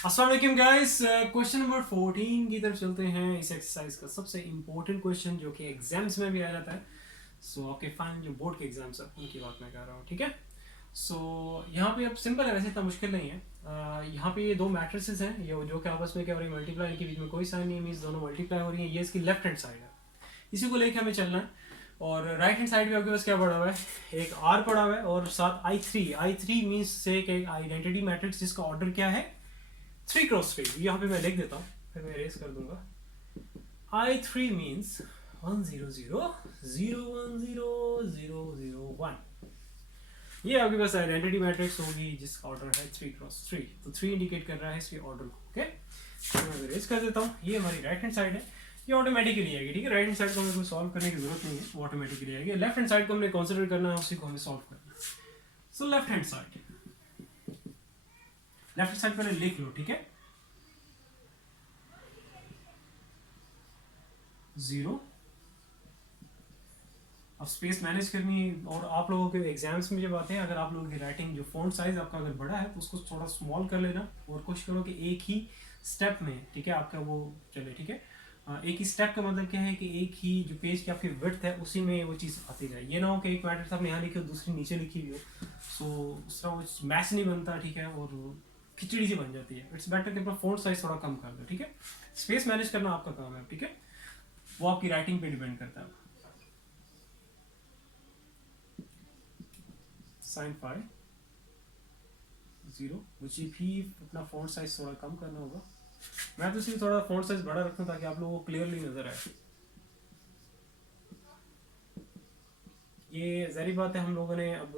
अस्सलाम वालेकुम guys. Question number 14 की तरफ चलते हैं। इस एक्सरसाइज का सबसे इंपॉर्टेंट क्वेश्चन जो कि एग्जाम्स में भी आ जाता है। सो आपके फाइनल जो बोर्ड के एग्जाम्स है उनकी बात मैं कर रहा हूँ, ठीक है। सो यहाँ पे अब सिंपल है, वैसे इतना मुश्किल नहीं है। यहाँ पे ये दो मैट्रिसेस हैं, ये जो कि आपस में क्या हो रही है, मल्टीप्लाई, इनके बीच में कोई साइन नहीं, मीन्स दोनों मल्टीप्लाई हो रही है। ये इसकी लेफ्ट हैंड साइड है, इसी को लेके हमें चलना है। और राइट हैंड साइड पे आपके पास क्या पड़ा हुआ है, एक आर पड़ा हुआ है और साथ आई थ्री मीन्स से एक आइडेंटिटी मैट्रिक्स जिसका ऑर्डर क्या है, 3 क्रॉस 3। यहाँ पे मैं लिख देता हूँ, फिर मैं इरेज कर दूंगा। I3 means 1 0 0 0 1 0 0 0 1। ये आपके पास आइडेंटिटी मैट्रिक्स होगी जिसका ऑर्डर है 3 क्रॉस 3। तो 3 इंडिकेट कर रहा है इसके ऑर्डर को। ओके, तो मैं इरेज कर देता हूँ। ये हमारी राइट हैंड साइड है, ये ऑटोमेटिकली आएगी, ठीक है। राइट हैंड साइड को हमें कोई सॉल्व करने की जरूरत नहीं है, वो ऑटोमेटिकली आएगी। लेफ्ट हैंड साइड को हमने कंसिडर करना है, उसी को हमें सॉल्व करना है। सो लेफ्ट हैंड साइड पहले लिख लो, ठीक है। 0। अब स्पेस मैनेज करनी है। और आप लोगों के एग्जाम्स में जब आते हैं, अगर आप लोगों की राइटिंग जो फॉन्ट साइज आपका अगर बड़ा है तो उसको थोड़ा स्मॉल कर लेना और कोशिश करो कि एक ही स्टेप में, ठीक है, आपका वो चले, ठीक है। एक ही स्टेप का मतलब क्या है कि एक ही जो पेज की आपकी विड्थ है उसी में वो चीज़ आती जाए। ये ना हो कि एक मैट्रिक्स आपने यहाँ लिखी हो दूसरी नीचे लिखी हुई हो, सो उस तरह वो मैच नहीं बनता, ठीक है, और खिचड़ी सी बन जाती है। इट्स बेटर कि अपना फॉन्ट साइज थोड़ा कम कर दो, ठीक है। स्पेस मैनेज करना आपका काम है, ठीक है, वो आपकी राइटिंग पे डिपेंड करता है। साइन फाइव 0, मुझे भी अपना फॉन्ट साइज थोड़ा कम करना होगा। मैं तो इसलिए थोड़ा फॉन्ट साइज बड़ा रखता हूँ ताकि आप लोगों को क्लियरली नजर आए। ये जहरी बात है, हम लोगों ने अब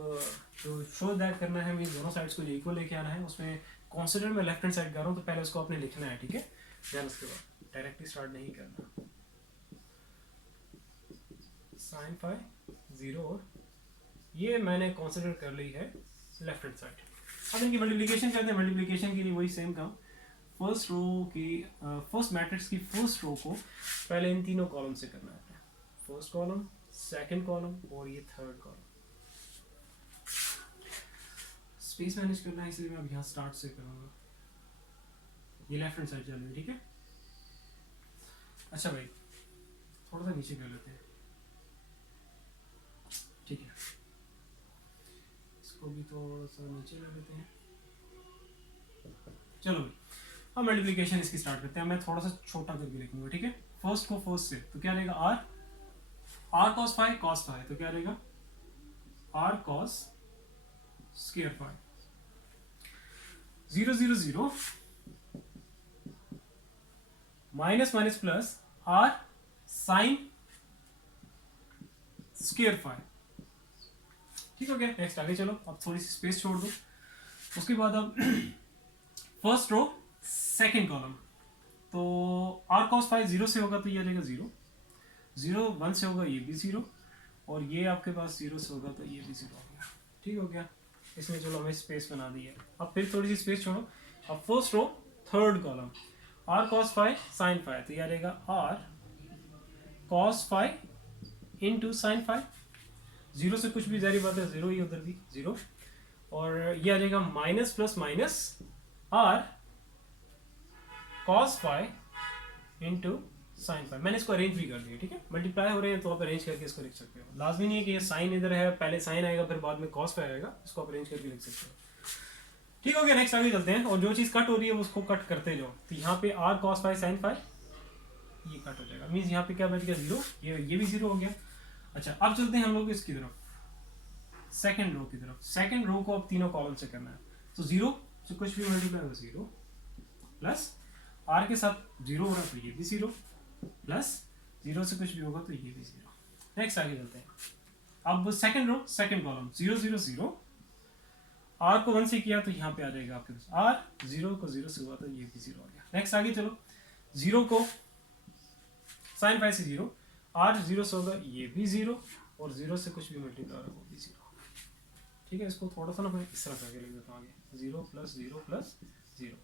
जो शो दैट करना है, मीन दोनों साइड्स को इक्वल लेके आना है। उसमें कॉन्सिडर में लेफ्ट हैंड साइड कर रहा हूँ, तो पहले उसको आपने लिखना है, ठीक है, देन उसके बाद डायरेक्टली स्टार्ट नहीं करना। साइन फाइव 0 और ये मैंने कंसिडर कर ली है लेफ्ट हैंड साइड। अब इनकी मल्टीप्लिकेशन करते हैं। मल्टीप्लिकेशन के लिए वही सेम काम, फर्स्ट रो की फर्स्ट मैट्रिक्स की फर्स्ट रो को पहले इन तीनों कॉलम से करना है। फर्स्ट कॉलम, सेकंड कॉलम और ये थर्ड कॉलम। स्पेस मैनेज करना है इसलिए मैं अब यहाँ स्टार्ट से करूँगा। ये लेफ्ट हैंड साइड चल रही है, ठीक है। अच्छा भाई, थोड़ा सा नीचे कर लेते हैं, ठीक है। इसको भी थोड़ा सा नीचे कर लेते हैं। चलो भाई, अब मल्टीप्लिकेशन इसकी स्टार्ट करते हैं। मैं थोड़ा सा छोटा करके लिखूंगा, ठीक है। फर्स्ट को फर्स्ट से, तो क्या रहेगा, आर कॉस फाइव, तो क्या रहेगा, R cos square 5। 0 0 0 minus minus plus R sine square 5। ठीक हो गया। नेक्स्ट आगे चलो, अब थोड़ी सी स्पेस छोड़ दो। उसके बाद अब फर्स्ट रो सेकंड कॉलम, तो आर कॉस 5 0 से होगा तो ये आ जाएगा 0, 0 1 से होगा ये भी 0, और ये आपके पास 0 से होगा तो ये भी 0 हो गया। ठीक हो गया। इसमें चलो हमें स्पेस बना दी है। अब फिर थोड़ी सी स्पेस छोड़ो। अब first row third column, R cos 5 sine 5, तो ये आ जाएगा आर कॉस 5 इंटू साइन 5। 0 से कुछ भी जारी बात है, 0 ही, उधर भी 0, और ये आ जाएगा minus plus minus R cos 5 into sine 5। मैंने इसको अरेंज भी कर दिया, ठीक है। मल्टीप्लाई हो रहे हैं तो आप अरेंज करके इसको लिख सकते हो। लाजमी नहीं है कि ये साइन इधर है, पहले साइन आएगा फिर बाद में कॉस पे आएगा, इसको आप अरेंज करके लिख सकते हो। ठीक हो गया। नेक्स्ट आगे चलते हैं, और जो चीज़ कट हो रही है उसको कट करते जाओ। तो यहाँ पे आर कॉस 5 साइन 5 ये कट हो जाएगा, मीन्स यहाँ पे क्या बच गया, 0, ये भी 0 हो गया। अच्छा, अब चलते हैं हम लोग इसकी तरफ, सेकंड रो की तरफ। सेकंड रो को अब तीनों कॉलम से करना है, तो 0 से कुछ भी मल्टीप्लाई होगा 0, प्लस आर के साथ 0 हो रहा है तो ये भी 0, प्लस 0 से कुछ भी होगा तो ये भी 0। नेक्स्ट आगे चलते हैं। अब second row second column, 0 0 0, R को 1 से किया तो यहाँ पे आ जाएगा आपके पास आर, 0 को 0 से हुआ तो ये भी 0 हो गया। नेक्स्ट आगे चलो, 0 को साइन 5 से 0, आर 0 से होगा ये भी 0, और 0 से कुछ भी मल्टीप्लाई होगा वो भी 0। ठीक है, इसको थोड़ा सा ना मैं इस तरह करके लिख देता हूँ आगे, 0 प्लस 0 प्लस 0।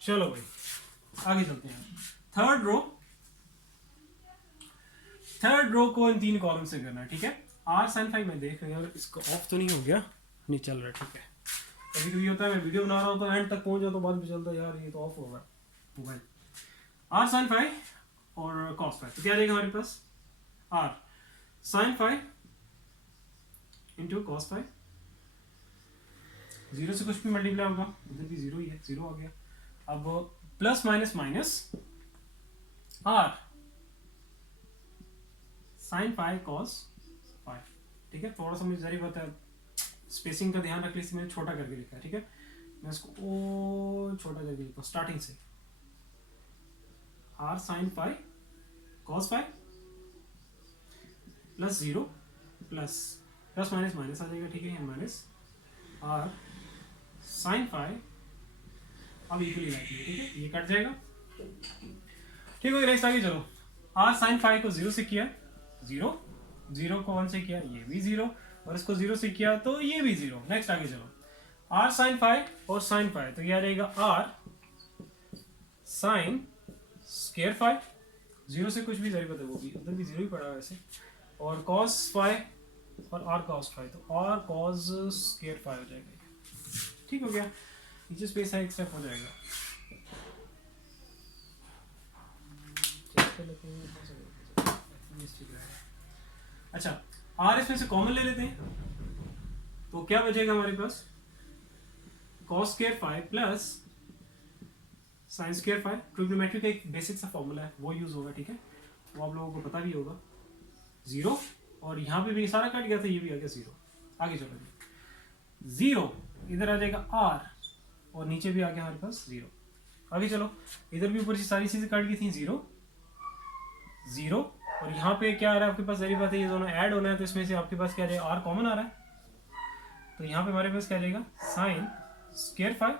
चलो भाई आगे चलते हैं। थर्ड रो को इन तीन कॉलम से करना है, ठीक है। आर साइन 5 में देख रहे हैं, इसको ऑफ तो नहीं हो गया, नहीं चल रहा, ठीक है। कभी कभी होता है मैं वीडियो बना रहा हूँ तो एंड तक पहुंच जाओ तो बाद में चलता है यार ये तो ऑफ होगा मोबाइल। आर साइन फाइव और कॉस फाइव, तो क्या जाएगा हमारे पास R sine five into cos five, zero से कुछ भी मल्टीप्लाई होगा, इधर भी जीरो ही है, जीरो आ गया। अब plus minus minus R sine five cos five, ठीक है। थोड़ा सा मुझे जरूरी बात है, स्पेसिंग का ध्यान रख लीजिए, मैंने छोटा करके लिखा है, ठीक है। मैं इसको ओ छोटा करके लिखता हूँ स्टार्टिंग से, R sine five cos five plus zero plus plus minus minus आ जाएगा, ठीक है, माइनस आर साइन फाइव, अब इक्वली लाइक में, ठीक है, ये कट जाएगा, ठीक हो गया। नेक्स्ट आगे चलो, आर साइन फाइव को जीरो से किया, जीरो, जीरो को वन से किया, ये भी जीरो, और इसको जीरो से किया तो ये भी जीरो। नेक्स्ट आगे चलो, आर साइन फाइव और साइन फाइव, तो ये आ जाएगा R sine square five, zero से कुछ भी जरूर पता, वो भी उधर भी जीरो ही पड़ा है वैसे, और कॉस फाइव और आर कॉस फाइव, तो आर कॉस स्केयर फाइव हो जाएगा, ठीक हो गया। नीचे स्पेस है, एक स्टेप हो जाएगा। अच्छा, आर इसमें से कॉमन ले लेते हैं, तो क्या बचेगा हमारे पास, cos square five plus sine square five. Trigonometry का एक बेसिक सा फॉर्मूला है, वो यूज होगा, ठीक है, वो आप लोगों को पता भी होगा। जीरो, और यहाँ पे भी सारा कट गया था, ये भी आ गया जीरो। आगे चलो जी, जीरो इधर आ जाएगा आर, और नीचे भी आ गया हमारे पास जीरो। आगे चलो, इधर भी ऊपर से सारी चीजें कट गई थी, जीरो जीरो, और यहाँ पे क्या आ रहा है आपके पास, जरूरी बात है ये दोनों ऐड होना है, तो इसमें से आपके पास क्या जाएगा, आर कॉमन आ रहा है, तो यहाँ पे हमारे पास क्या जाएगा, sign square five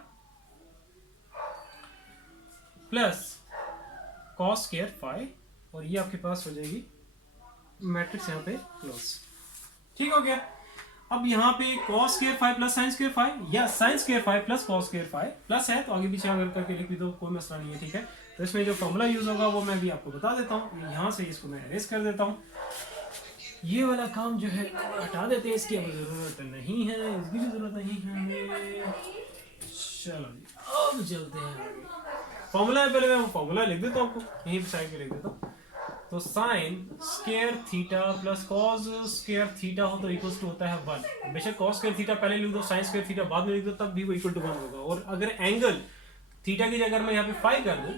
plus cos square five, और ये आपके पास हो जाएगी मैट्रिक्स यहाँ पे क्लोज, ठीक हो गया। अब यहाँ पे cos square five plus sine square five, या sine square five plus cos square five plus है, तो आगे पीछे अगर करके लिख भी दो कोई मसला नहीं है, ठीक है। तो इसमें जो फॉर्मूला यूज होगा वो मैं भी आपको बता देता हूँ, यहाँ से इसको मैं अरेज कर देता हूँ, ये वाला काम जो है हटा देते हैं, इसकी अब जरूरत नहीं है, इसकी भी जरूरत नहीं है हमें। चलो जी, अब चलते हैं। फॉर्मूला है, पहले मैं वो फॉर्मूला लिख देता हूँ आपको, यहीं पे साइड पे लिख देता हूँ। तो sine square theta plus cos square theta हो तो इक्वल टू होता है 1। बेशक कॉस स्क्वायर थीटा पहले लिख दो, साइन स्क्वायर थीटा बाद में लिख दो, तब भी वो इक्वल टू 1 होगा। और अगर एंगल थीटा की जगह मैं यहाँ पे फाइव कर दूं,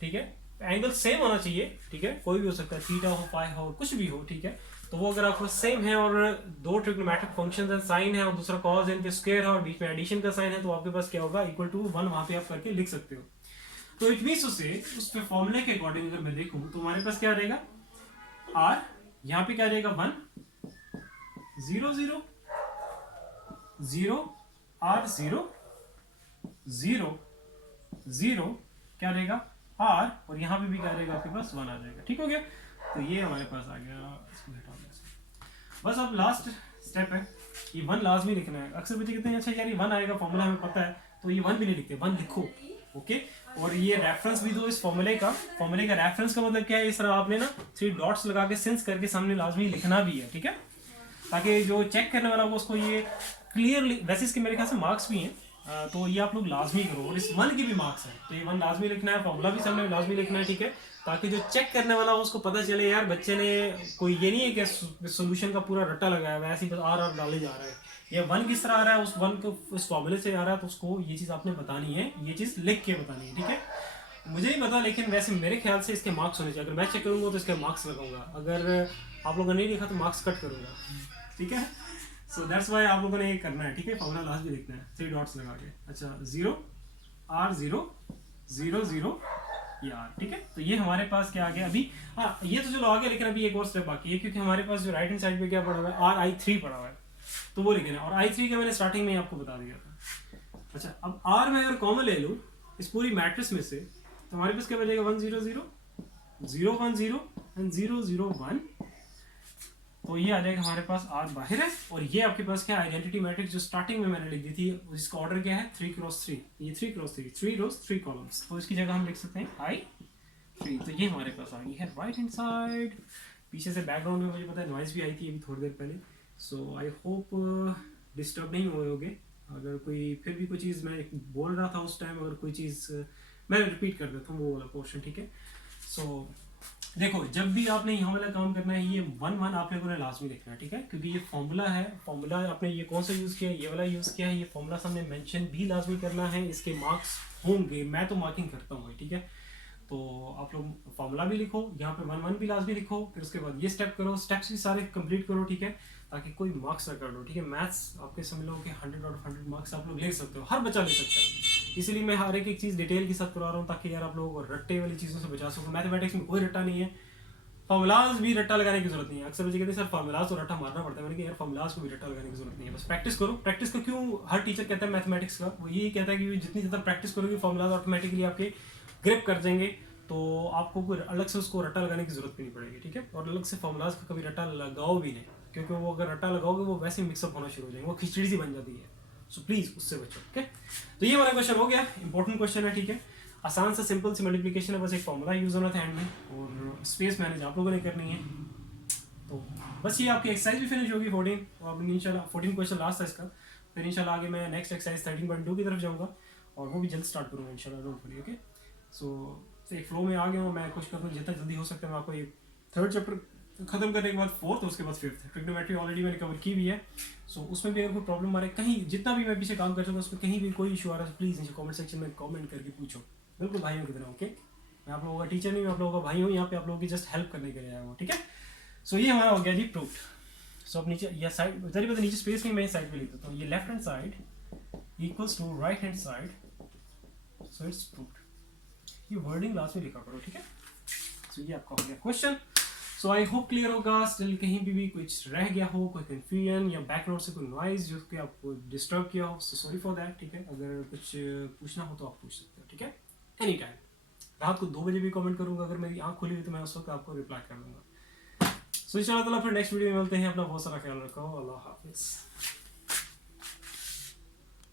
ठीक है, एंगल सेम होना चाहिए, ठीक है, कोई भी हो सकता है, थीटा हो फाइव हो कुछ भी हो, ठीक है। तो वो अगर आपको सेम है और दो ट्रिग्नोमेट्रिक फंक्शंस हैं, साइन है और दूसरा कॉस है, इन पे स्क्वायर है और बीच में एडिशन का साइन है, तो आपके पास क्या होगा, इक्वल टू 1 वहां पे आप करके लिख सकते हो। तो इट मींस उस पे फॉर्मूले के अकॉर्डिंग अगर मैं देखूं तो हमारे पास क्या रहेगा, आर यहाँ पे क्या रहेगा 1 0 0 0 आर 0 0 0 क्या रहेगा आर, और यहाँ पे भी क्या रहेगा आपके पास 1 आ जाएगा, ठीक हो गया। तो ये हमारे पास आ गया, इसको हटा दो। बस अब लास्ट स्टेप है, ये 1 लाजमी लिखना है। अक्सर बच्चे कहते हैं अच्छा यार ये 1 आएगा, फॉर्मूला हमें पता है, तो ये 1 भी नहीं लिखते, 1 लिखो, ओके। और ये रेफरेंस भी दो इस फॉर्मूले का रेफरेंस का मतलब क्या है, इस तरह आपने ना 3 डॉट्स लगा के सेंस करके सामने लाजमी लिखना भी है, ठीक है, ताकि जो चेक करने वाला हो उसको ये क्लियरली, वैसे इसके मेरे ख्याल से मार्क्स भी हैं, तो ये आप लोग लाजमी करो, और इस 1 के भी मार्क्स हैं, तो ये 1 लाजमी लिखना है, फॉर्मूला भी सामने लाजमी लिखना है, ठीक है, ताकि जो चेक करने वाला हो उसको पता चले यार बच्चे ने कोई ये नहीं है कि सोल्यूशन का पूरा रट्टा लगाया हुआ है, ऐसे ही आर डाले जा रहा है, ये 1 किस तरह आ रहा है, उस 1 को उस फॉर्मूले से आ रहा है, तो उसको ये चीज़ आपने बतानी है, ये चीज़ लिख के बतानी है, ठीक है। मुझे ही पता, लेकिन वैसे मेरे ख्याल से इसके मार्क्स होने चाहिए, अगर मैं चेक करूँगा तो इसके मार्क्स लगाऊंगा, अगर आप लोगों ने नहीं लिखा तो मार्क्स कट करूँगा, ठीक है। सो दैट्स वाई आप लोगों ने ये करना है, ठीक है, फॉर्मूला लास्ट भी लिखना है 3 डॉट्स लगा के। अच्छा 0 R 0 0 0 ये R, ठीक है। तो ये हमारे पास क्या आ गया अभी, हाँ ये तो चलो आ गया, लेकिन अभी एक और स्टेप बाकी है, क्योंकि हमारे पास जो राइट हैंड साइड पे क्या पड़ा हुआ है, RI3 पड़ा हुआ है, तो वो लिखना है, और I3 का मैंने स्टार्टिंग में आपको बता दिया था। अच्छा अब R में अगर कॉमन ले लूँ इस पूरी मैट्रिक्स में से, तो हमारे पास क्या बचेगा 1 0 0 0 1 0 एंड 0 0 1, तो ये आ जाएगा हमारे पास R बाहर है, और ये आपके पास क्या आइडेंटिटी मैट्रिक्स जो स्टार्टिंग में मैंने लिख दी थी, इसका ऑर्डर क्या है 3 क्रॉस 3, ये 3 क्रॉस 3, 3 रोज 3 कॉलम्स, तो इसकी जगह हम लिख सकते हैं I3, तो ये हमारे पास आ गई है राइट हैंड साइड। पीछे से बैकग्राउंड में मुझे पता है नॉइज भी आई थी अभी थोड़ी देर पहले, सो आई होप डिस्टर्ब नहीं हुए होगे, अगर कोई फिर भी कोई चीज़ मैं बोल रहा था उस टाइम, अगर कोई चीज़ मैं रिपीट कर देता हूँ वो वाला पोर्शन, ठीक है। सो देखो, जब भी आपने यहाँ वाला काम करना है, ये 1-1 आप लोगों ने लास्ट में देखना है, ठीक है, क्योंकि ये फॉर्मूला है। फॉर्मूला आपने ये कौन सा यूज़ किया है, ये वाला यूज़ किया है। ये फॉर्मूला हमने मेंशन भी लाजमी करना है, इसके मार्क्स होंगे, मैं तो मार्किंग करता हूँ, ठीक है। तो आप लोग फॉर्मूला भी लिखो, यहाँ पे 1-1 भी लाजमी लिखो, फिर उसके बाद ये स्टेप करो, स्टेप्स भी सारे कंप्लीट करो, ठीक है, ताकि कोई मार्क्स ना कर लो, ठीक है। मैथ्स आपके समझ लो कि 100 आउट ऑफ 100 मार्क्स आप लोग ले सकते हो, हर बच्चा ले सकता है। इसीलिए मैं हर एक चीज़ डिटेल के साथ करवा रहा हूँ, ताकि यार आप लोगों को रट्टे वाली चीज़ों से बचा सको। मैथमेटिक्स में कोई रट्टा नहीं है, फॉर्मुलाज भी रट्टा लगाने की जरूरत नहीं है। अक्सर मुझे कहते हैं सर फॉर्मुलाज तो रट्टा मारना पड़ता है, मैंने कहा यार फॉर्मुलाज को भी रट्टा लगाने की जरूरत नहीं है, बस प्रैक्टिस करो। प्रैक्टिस को क्यों हर टीचर कहता है मैथमेटिक्स का, वो यही कहता है कि जितनी ज़्यादा प्रैक्टिस करोगे फॉर्मुलाज ऑटोमेटिकली आपके ग्रिप कर जाएंगे, तो आपको कोई अलग से उसको रट्टा लगाने की जरूरत भी नहीं पड़ेगी, ठीक है। और अलग से फॉर्मुलाज का कभी रट्टा लगाओ भी नहीं, क्योंकि वो अगर रट्टा लगाओगे वो वैसे मिक्सअप होना शुरू हो जाएंगे, वो खिचड़ी सी बन जाती है। सो प्लीज़ उससे बचो, ठीक है। तो ये हमारा क्वेश्चन हो गया, इंपॉर्टेंट क्वेश्चन है, ठीक है। आसान सा सिंपल सी मल्टीप्लिकेशन है, बस एक फॉर्मूला यूज़ होना था एंड में, और स्पेस मैनेज आप लोगों ने करनी है। तो बस ये आपकी एक्सरसाइज भी फिनिश होगी 14, और इंशाल्लाह 14 क्वेश्चन लास्ट है इसका। फिर इंशाल्लाह आगे मैं नेक्स्ट एक्सरसाइज 13.2 की तरफ जाऊँगा, और वो भी जल्द स्टार्ट करूँगा इंशाल्लाह, डोंट वरी, ओके। सो एक फ्लो में आ गया हूँ मैं, कुछ करता हूँ जितना जल्दी हो सकता है। मैं आपको ये थर्ड चैप्टर खत्म करने के बाद फोर्थ, उसके बाद फिफ्थ ट्रिग्नोमेट्री ऑलरेडी मैंने कवर की भी है। सो उसमें भी अगर कोई प्रॉब्लम आ रहा है, कहीं जितना भी मैं पीछे काम कर सकता हूँ उसमें कहीं भी कोई इशू आ रहा है, प्लीज़ नीचे कमेंट सेक्शन में कमेंट करके पूछो, बिल्कुल भाइयों की तरह, ओके। मैं आप लोगों का टीचर नहीं हूँ, आप लोगों का भाई हूँ, यहाँ पे आप लोगों की जस्ट हेल्प करने के लिए आया हूँ, ठीक है। सो ये हमारा हो गया जी प्रूफ। सो अब नीचे या साइड जरिए पता नीचे स्पेस में मैं साइड पे लिख देता हूँ, ये left hand side equals to right hand side, so it's proof. ये वर्डिंग लास्ट में लिखा करो, ठीक है। सो ये आपका हो गया question. So I hope clear होगा। स्टिल कहीं भी कुछ रह गया हो, कोई कन्फ्यूजन या बैकग्राउंड से कोई नॉइज जो कि आपको डिस्टर्ब किया हो, सो सॉरी फॉर दैट, ठीक है। अगर कुछ पूछना हो तो आप पूछ सकते हो, ठीक है, एनी टाइम। रात को 2 बजे भी कमेंट करूंगा, अगर मेरी आंख खुली हुई तो मैं उस वक्त आपको रिप्लाई कर दूंगा। सो इंशाल्लाह ताला फिर नेक्स्ट वीडियो में मिलते हैं। अपना बहुत सारा ख्याल रखो, अल्लाह हाफिज़।